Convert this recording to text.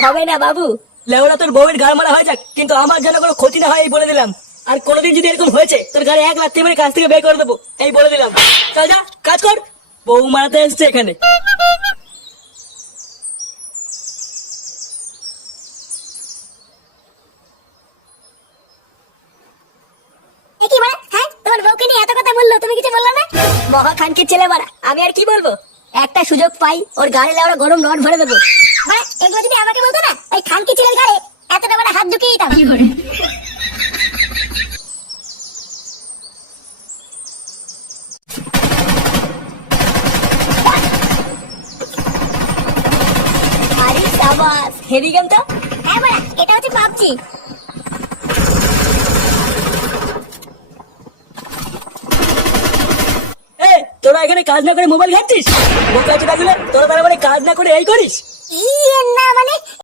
হবে না বাবু। লেওড়া তোর বউয়ের গাড় মারা হয়ে যাক, কিন্তু আমার যেন কোনো ক্ষতি না হয় এই বলে দিলাম। আর কোনোদিন যদি এরকম হয়েছে তোর গাড়ি 1 লাখ মেরে কাছ থেকে বের করে দেবো, এই বলে দিলাম। চল যা কাজ কর, বউ মারাতে এসছে এখানে। এ কি বলে? হ্যাঁ, তোমার বউকে নিয়ে এত কথা বললো, তুমি কিছু বললো না? মহা খানকে ছেলে মারা, আমি আর কি বলবো? একটা সুযোগ পাই ওর গাড়ি লেওড়া গরম নট ভরে দেবো। মানে এগুলো যদি আমাকে বলতো না, ওই খানকি ছেলের গাড়ি এতটা বড় হাত ঢুকিয়ে দিতাম। কি করে? আরে সাবাস, হেভি গেম তো। হ্যাঁ বড়া, এটা হচ্ছে পাবজি। এ তোরা এখানে কাজ না করে মোবাইল ঘাটছিস? বোকা চোদা গুলো, তোরা তার মানে কাজ না করে এই করিস? না মানে